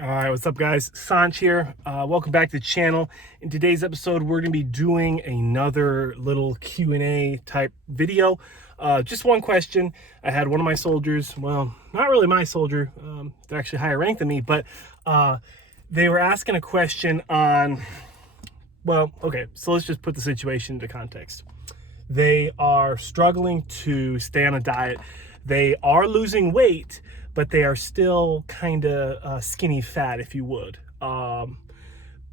All right, what's up, guys? Sanch here. Welcome back to the channel. In today's episode, we're going to be doing another little Q&A type video. Just one question. I had one of my soldiers, well, not really my soldier, they're actually higher ranked than me, but they were asking a question on, well, okay, so let's just put the situation into context. They are struggling to stay on a diet. They are losing weight, but they are still kind of skinny fat, if you would.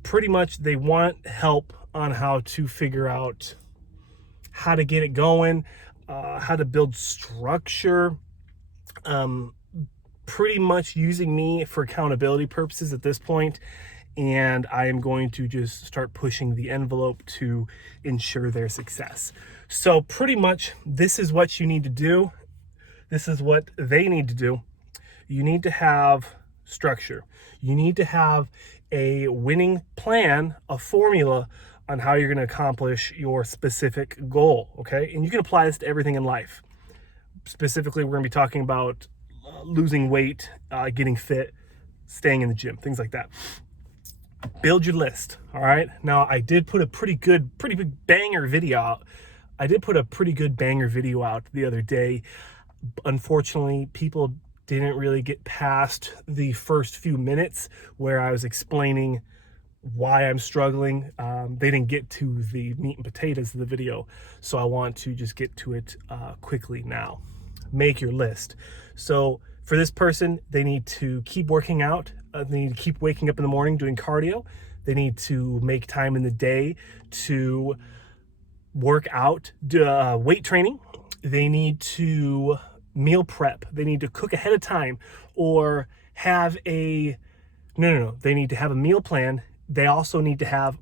Pretty much they want help on how to figure out how to get it going, how to build structure, pretty much using me for accountability purposes at this point. And I am going to just start pushing the envelope to ensure their success. So pretty much this is what you need to do. This is what they need to do. You need to have structure. You need to have a winning plan, a formula on how you're going to accomplish your specific goal, okay? And you can apply this to everything in life. Specifically, we're going to be talking about losing weight, getting fit, staying in the gym, things like that. Build your list, all right? Now, I did put a pretty big banger video out. I did put a pretty good banger video out the other day. Unfortunately, people didn't really get past the first few minutes where I was explaining why I'm struggling. They didn't get to the meat and potatoes of the video, so I want to just get to it quickly now. Make your list. So for this person, they need to keep working out. They need to keep waking up in the morning doing cardio. They need to make time in the day to work out, weight training. They need to meal prep. They need to cook ahead of time or have they need to have a meal plan. They also need to have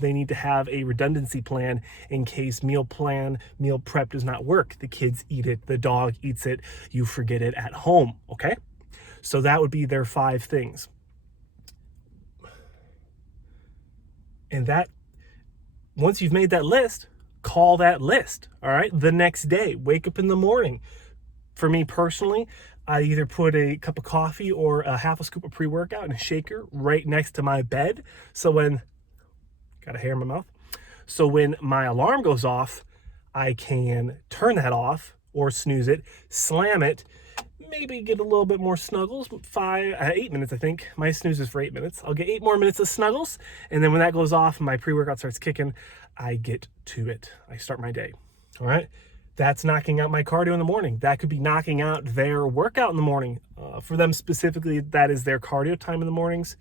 they need to have a redundancy plan in case meal prep does not work. The kids eat it, the dog eats it, you forget it at home, okay? So that would be their 5 things. And that, once you've made that list, call that list, all right? The next day, wake up in the morning. For me personally, I either put a cup of coffee or a half a scoop of pre-workout in a shaker right next to my bed. So got a hair in my mouth. So when my alarm goes off, I can turn that off or snooze it, slam it, maybe get a little bit more snuggles, 8 minutes, I think. My snooze is for 8 minutes. I'll get 8 more minutes of snuggles. And then when that goes off, my pre-workout starts kicking, I get to it. I start my day, all right? That's knocking out my cardio in the morning. That could be knocking out their workout in the morning. For them specifically, that is their cardio time in the mornings.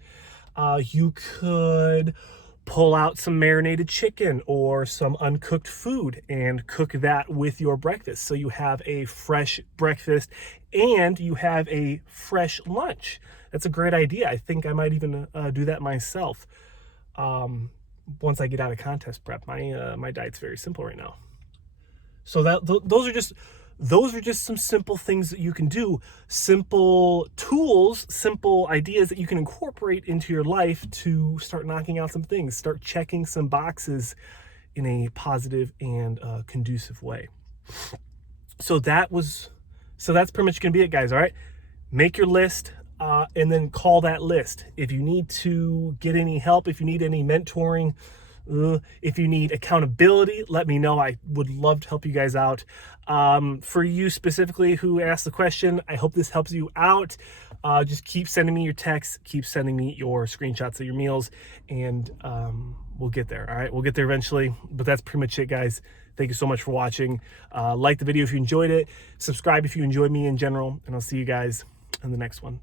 You could pull out some marinated chicken or some uncooked food and cook that with your breakfast. So you have a fresh breakfast and you have a fresh lunch. That's a great idea. I think I might even do that myself. Once I get out of contest prep, my diet's very simple right now. So those are just some simple things that you can do, simple tools, simple ideas that you can incorporate into your life to start knocking out some things, start checking some boxes in a positive and conducive way. So that's pretty much going to be it, guys. All right, make your list and then call that list. If you need to get any help, if you need any mentoring, if you need accountability, let me know. I would love to help you guys out. For you specifically who asked the question, I hope this helps you out. Just keep sending me your texts, keep sending me your screenshots of your meals, and we'll get there, all right? We'll get there eventually, but that's pretty much it, guys. Thank you so much for watching. Like the video if you enjoyed it. Subscribe if you enjoyed me in general, and I'll see you guys in the next one.